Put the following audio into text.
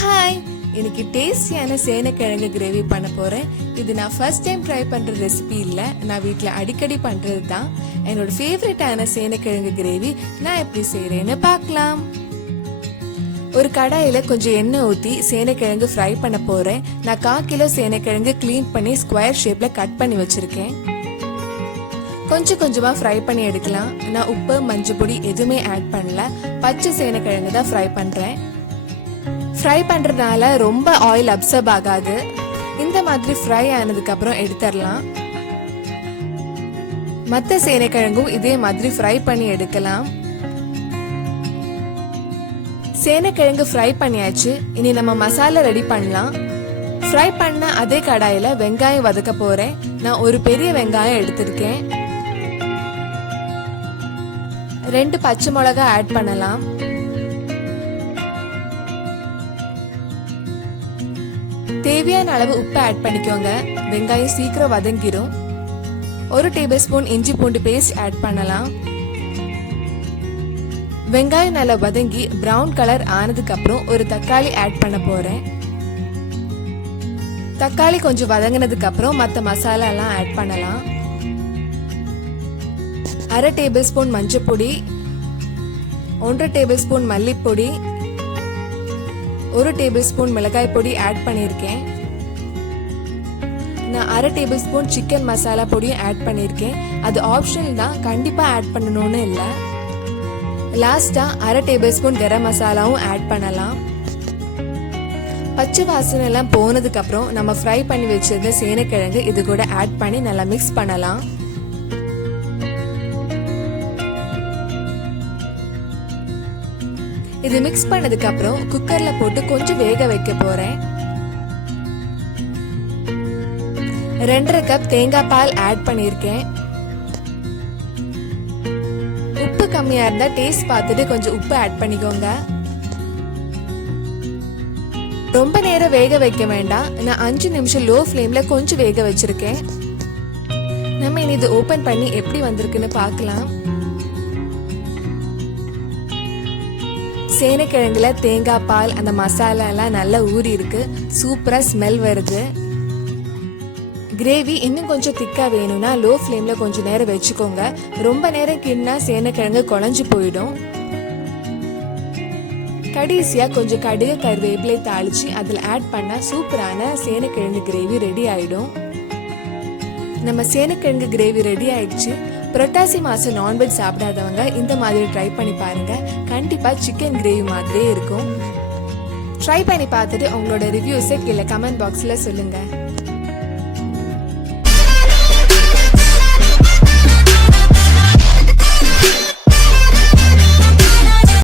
Hi, இன்னைக்கு டேஸ்டியான சேனைக்கிழங்கு gravy பண்ண போறேன். இது நான் ஃபர்ஸ்ட் டைம் ட்ரை பண்ற ரெசிபி இல்லை, நான் வீட்டில் அடிக்கடி பண்றது தான். என்னோட ஃபேவரட்டான சேனைக்கிழங்கு கிரேவி நான் எப்படி செய்யறேன்னு பார்க்கலாம். ஒரு கடாயில கொஞ்சம் எண்ணெய் ஊற்றி சேனைக்கிழங்கு ஃப்ரை பண்ண போறேன். நான் 1/4 கிலோ சேனைக்கிழங்கு க்ளீன் பண்ணி ஸ்கொயர் ஷேப்ல கட் பண்ணி வச்சிருக்கேன். கொஞ்சம் கொஞ்சமா ஃப்ரை பண்ணி எடுக்கலாம். நான் உப்பு மஞ்சள் பொடி எதுவுமே ஆட் பண்ணல, பச்சை சேனைக்கிழங்கு தான் ஃப்ரை பண்றேன். ஃப்ரை பண்றதுனால ரொம்ப ஆயில் அப்சர்ப் ஆகாது. இந்த மாதிரி ஃப்ரை ஆனதுக்கு அப்புறம் எடுத்துடலாம். மற்ற சேனைக்கிழங்கும் இதே மாதிரி ஃப்ரை பண்ணி எடுக்கலாம். சேனைக்கிழங்கு ஃப்ரை பண்ணியாச்சு. இனி நம்ம மசாலா ரெடி பண்ணலாம். ஃப்ரை பண்ண அதே கடாயில வெங்காயம் வதக்க போறேன். நான் ஒரு பெரிய வெங்காயம் எடுத்திருக்கேன். 2 பச்சை மிளகாய் ஆட் பண்ணலாம். தேவையான அளவு உப்பு ஆட் பண்ணிக்கோங்க. வெங்காயம் சீக்கிரம் வதங்கிடும். 1 டேபிள் ஸ்பூன் இஞ்சி பூண்டு பேஸ்ட் ஆட் பண்ணலாம். வெங்காயம் நல்லா வதங்கி பிரவுன் கலர் ஆனதுக்கு அப்புறம் ஒரு தக்காளி ஆட் பண்ண போறேன். தக்காளி கொஞ்சம் வதங்கினதுக்கு அப்புறம் மற்ற மசாலா எல்லாம் ஆட் பண்ணலாம். 1/2 டேபிள் ஸ்பூன் மஞ்சள் பொடி, 1 டேபிள் ஸ்பூன் மல்லிப்பொடி, 1 டேபிள் ஸ்பூன் மிளகாய் பொடி ஆட் பண்ணியிருக்கேன். நான் 1/2 டேபிள் ஸ்பூன் சிக்கன் மசாலா பொடியும் ஆட் பண்ணியிருக்கேன். அது ஆப்ஷனல் தான், கண்டிப்பா ஆட் பண்ணணும்னு இல்லை. லாஸ்டா 1/2 டேபிள் ஸ்பூன் கரம் மசாலாவும் ஆட் பண்ணலாம். பச்சை வாசனை எல்லாம் போனதுக்கு அப்புறம் நம்ம ஃப்ரை பண்ணி வச்சிருந்த சேனைக்கிழங்கு இது கூட ஆட் பண்ணி நல்லா மிக்ஸ் பண்ணலாம். இது மிக்ஸ் பண்ணதுக்கு அப்புறம் குக்கர்ல போட்டு கொஞ்சம் வேக வைக்க போறேன். 2.5 கப் தேங்காய் பால் ஆட் பண்ணிருக்கேன். உப்பு கம்மியா இருந்தா டேஸ்ட் பார்த்துட்டு கொஞ்சம் உப்பு ஆட் பண்ணிக்கோங்க. ரொம்ப நேரம் வேக வைக்க வேண்டாம். நான் 5 நிமிஷம் லோ ஃப்ளேம்ல கொஞ்சம் வேக வச்சிருக்கேன். நம்ம இனி இது ஓபன் பண்ணி எப்படி வந்திருக்குன்னு பார்க்கலாம். சேனைக்கிழங்குல தேங்காய் பால் அந்த மசாலா எல்லாம் நல்லா ஊறி இருக்கு. சூப்பரா ஸ்மெல் வருது. கிரேவி இன்னும் கொஞ்சம் திக்கா வேணும்னா லோ ஃப்ளேம்ல கொஞ்சம் நேரம் வச்சுக்கோங்க. ரொம்ப நேரம் கிண்ணா சேனைக்கிழங்கு குழஞ்சு போயிடும். கடைசியா கொஞ்சம் கடுகு கருவேப்பிலை தாளிச்சு அதில் ஆட் பண்ணா சூப்பரான சேனைக்கிழங்கு கிரேவி ரெடி ஆயிடும். நம்ம சேனைக்கிழங்கு கிரேவி ரெடி ஆயிடுச்சு. புரட்டாசி மாசம் நான்வெஜ் சாப்பிடாதவங்க இந்த மாதிரி ட்ரை பண்ணி பாருங்க. கண்டிப்பா சிக்கன் கிரேவி மாதிரியே இருக்கும். ட்ரை பண்ணி பார்த்துட்டு உங்களோட ரிவ்யூஸை கீழே கமெண்ட் பாக்ஸ்ல சொல்லுங்க.